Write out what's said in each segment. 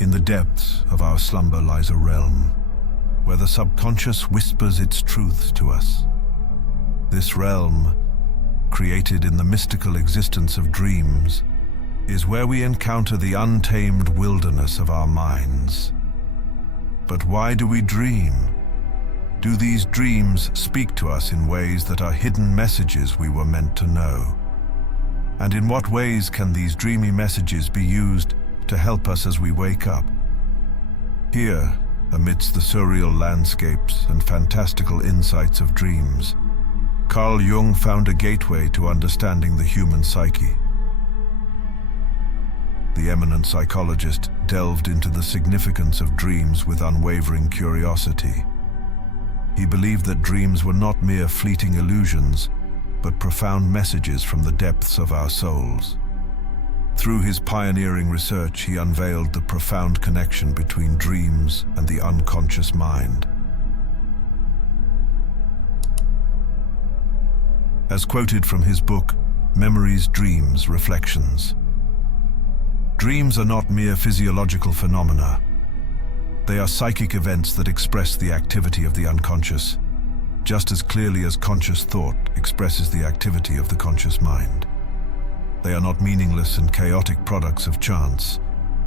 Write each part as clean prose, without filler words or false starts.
In the depths of our slumber lies a realm where the subconscious whispers its truths to us. This realm, created in the mystical existence of dreams, is where we encounter the untamed wilderness of our minds. But why do we dream? Do these dreams speak to us in ways that are hidden messages we were meant to know? And in what ways can these dreamy messages be used to help us as we wake up? Here, amidst the surreal landscapes and fantastical insights of dreams, Carl Jung found a gateway to understanding the human psyche. The eminent psychologist delved into the significance of dreams with unwavering curiosity. He believed that dreams were not mere fleeting illusions, but profound messages from the depths of our souls. Through his pioneering research, he unveiled the profound connection between dreams and the unconscious mind. As quoted from his book, Memories, Dreams, Reflections, dreams are not mere physiological phenomena. They are psychic events that express the activity of the unconscious, just as clearly as conscious thought expresses the activity of the conscious mind. They are not meaningless and chaotic products of chance,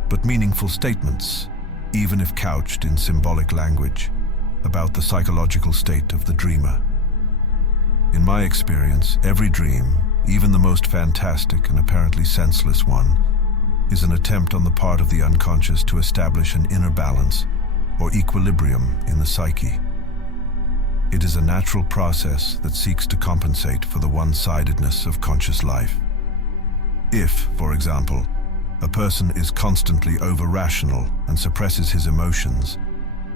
but meaningful statements, even if couched in symbolic language, about the psychological state of the dreamer. In my experience, every dream, even the most fantastic and apparently senseless one, is an attempt on the part of the unconscious to establish an inner balance or equilibrium in the psyche. It is a natural process that seeks to compensate for the one-sidedness of conscious life. If, for example, a person is constantly over-rational and suppresses his emotions,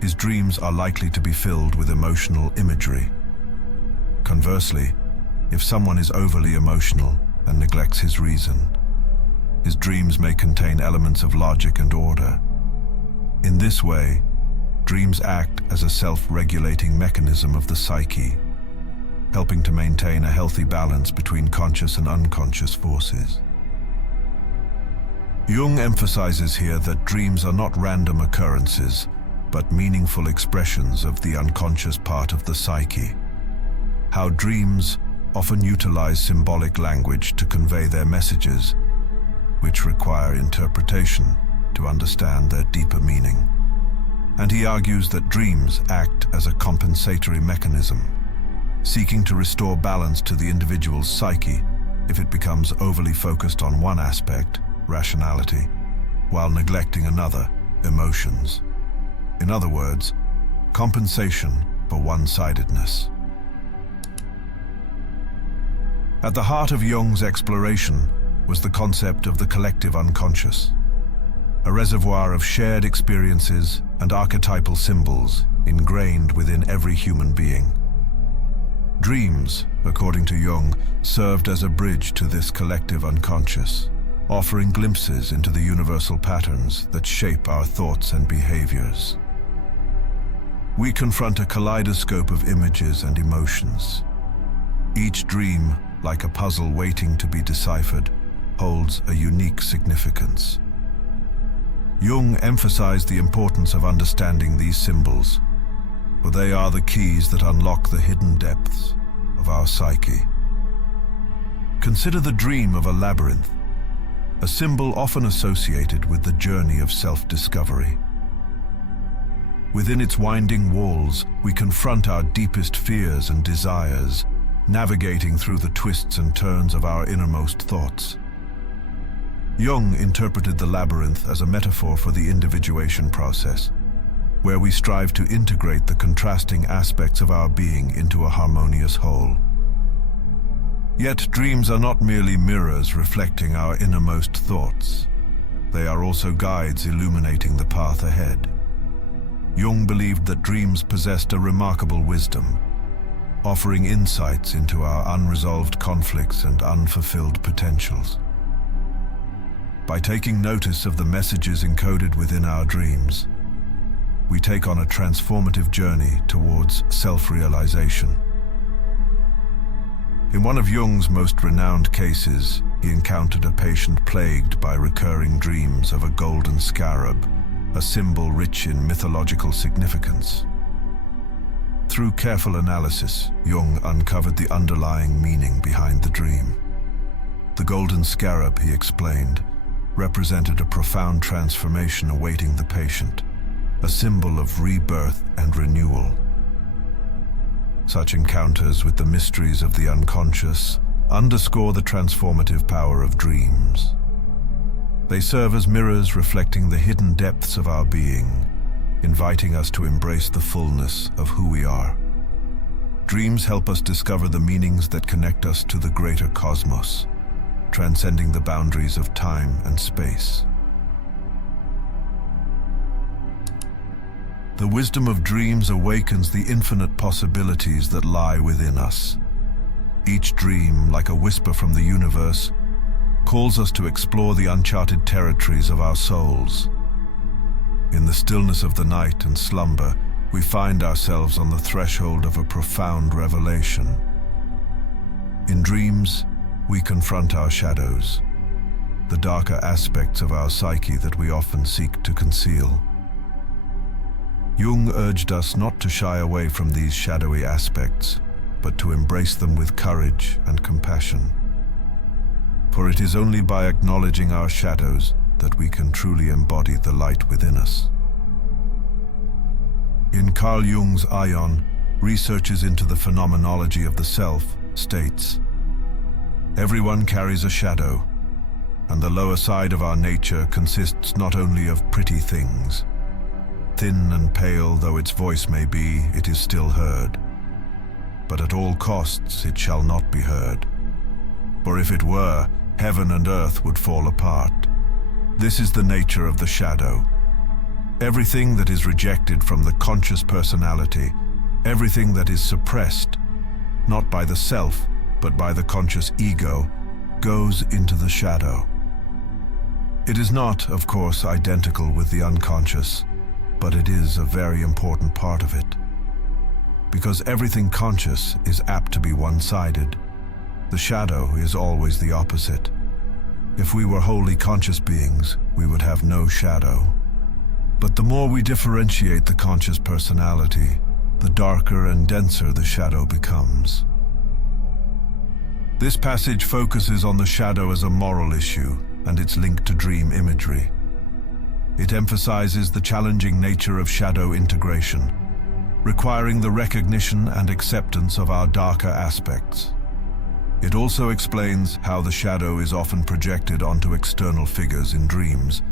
his dreams are likely to be filled with emotional imagery. Conversely, if someone is overly emotional and neglects his reason, his dreams may contain elements of logic and order. In this way, dreams act as a self-regulating mechanism of the psyche, helping to maintain a healthy balance between conscious and unconscious forces. Jung emphasizes here that dreams are not random occurrences, but meaningful expressions of the unconscious part of the psyche. How dreams often utilize symbolic language to convey their messages, which require interpretation to understand their deeper meaning. And he argues that dreams act as a compensatory mechanism, seeking to restore balance to the individual's psyche if it becomes overly focused on one aspect, rationality, while neglecting another, emotions. In other words, compensation for one-sidedness. At the heart of Jung's exploration was the concept of the collective unconscious, a reservoir of shared experiences and archetypal symbols ingrained within every human being. Dreams, according to Jung, served as a bridge to this collective unconscious, offering glimpses into the universal patterns that shape our thoughts and behaviors. We confront a kaleidoscope of images and emotions. Each dream, like a puzzle waiting to be deciphered, holds a unique significance. Jung emphasized the importance of understanding these symbols, for they are the keys that unlock the hidden depths of our psyche. Consider the dream of a labyrinth, a symbol often associated with the journey of self-discovery. Within its winding walls, we confront our deepest fears and desires, navigating through the twists and turns of our innermost thoughts. Jung interpreted the labyrinth as a metaphor for the individuation process, where we strive to integrate the contrasting aspects of our being into a harmonious whole. Yet dreams are not merely mirrors reflecting our innermost thoughts. They are also guides illuminating the path ahead. Jung believed that dreams possessed a remarkable wisdom, offering insights into our unresolved conflicts and unfulfilled potentials. By taking notice of the messages encoded within our dreams, we take on a transformative journey towards self-realization. In one of Jung's most renowned cases, he encountered a patient plagued by recurring dreams of a golden scarab, a symbol rich in mythological significance. Through careful analysis, Jung uncovered the underlying meaning behind the dream. The golden scarab, he explained, represented a profound transformation awaiting the patient, a symbol of rebirth and renewal. Such encounters with the mysteries of the unconscious underscore the transformative power of dreams. They serve as mirrors reflecting the hidden depths of our being, inviting us to embrace the fullness of who we are. Dreams help us discover the meanings that connect us to the greater cosmos, transcending the boundaries of time and space. The wisdom of dreams awakens the infinite possibilities that lie within us. Each dream, like a whisper from the universe, calls us to explore the uncharted territories of our souls. In the stillness of the night and slumber, we find ourselves on the threshold of a profound revelation. In dreams, we confront our shadows, the darker aspects of our psyche that we often seek to conceal. Jung urged us not to shy away from these shadowy aspects, but to embrace them with courage and compassion. For it is only by acknowledging our shadows that we can truly embody the light within us. In Carl Jung's Ion, researches into the phenomenology of the self states, "Everyone carries a shadow, and the lower side of our nature consists not only of pretty things. Thin and pale though its voice may be, it is still heard. But at all costs it shall not be heard. For if it were, heaven and earth would fall apart. This is the nature of the shadow. Everything that is rejected from the conscious personality, everything that is suppressed, not by the self, but by the conscious ego, goes into the shadow." It is not, of course, identical with the unconscious, but it is a very important part of it. Because everything conscious is apt to be one-sided, the shadow is always the opposite. If we were wholly conscious beings, we would have no shadow. But the more we differentiate the conscious personality, the darker and denser the shadow becomes. This passage focuses on the shadow as a moral issue and its link to dream imagery. It emphasizes the challenging nature of shadow integration, requiring the recognition and acceptance of our darker aspects. It also explains how the shadow is often projected onto external figures in dreams,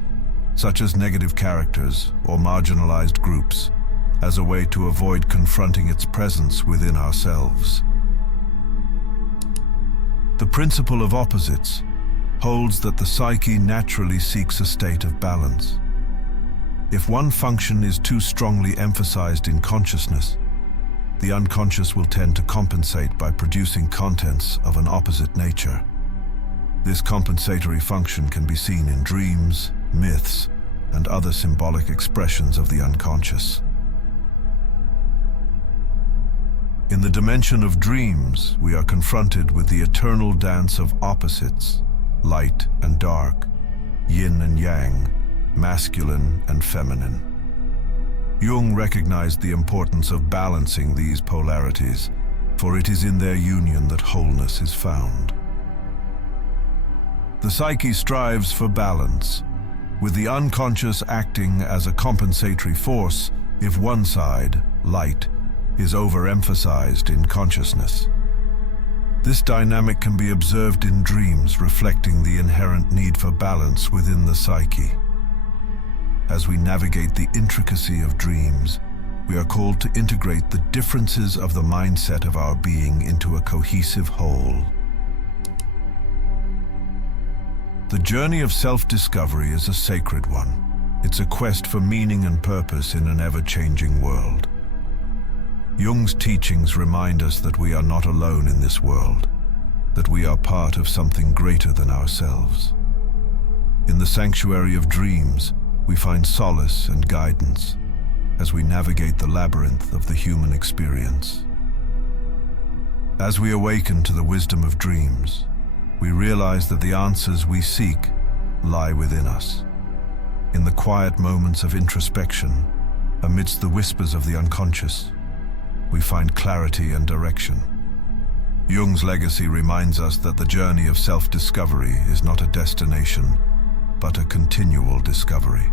such as negative characters or marginalized groups, as a way to avoid confronting its presence within ourselves. The principle of opposites holds that the psyche naturally seeks a state of balance. If one function is too strongly emphasized in consciousness, the unconscious will tend to compensate by producing contents of an opposite nature. This compensatory function can be seen in dreams, myths, and other symbolic expressions of the unconscious. In the dimension of dreams, we are confronted with the eternal dance of opposites, light and dark, yin and yang, masculine and feminine. Jung recognized the importance of balancing these polarities, for it is in their union that wholeness is found. The psyche strives for balance, with the unconscious acting as a compensatory force if one side, light, is overemphasized in consciousness. This dynamic can be observed in dreams, reflecting the inherent need for balance within the psyche. As we navigate the intricacy of dreams, we are called to integrate the differences of the mindset of our being into a cohesive whole. The journey of self-discovery is a sacred one. It's a quest for meaning and purpose in an ever-changing world. Jung's teachings remind us that we are not alone in this world, that we are part of something greater than ourselves. In the sanctuary of dreams, we find solace and guidance as we navigate the labyrinth of the human experience. As we awaken to the wisdom of dreams, we realize that the answers we seek lie within us. In the quiet moments of introspection, amidst the whispers of the unconscious, we find clarity and direction. Jung's legacy reminds us that the journey of self-discovery is not a destination, but a continual discovery,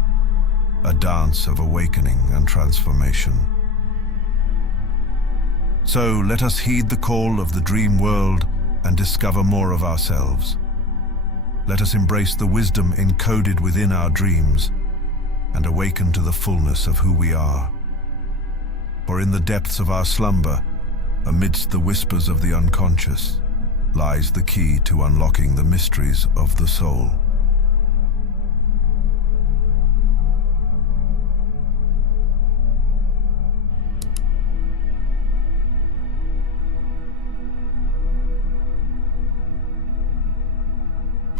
a dance of awakening and transformation. So let us heed the call of the dream world and discover more of ourselves. Let us embrace the wisdom encoded within our dreams and awaken to the fullness of who we are. For in the depths of our slumber, amidst the whispers of the unconscious, lies the key to unlocking the mysteries of the soul.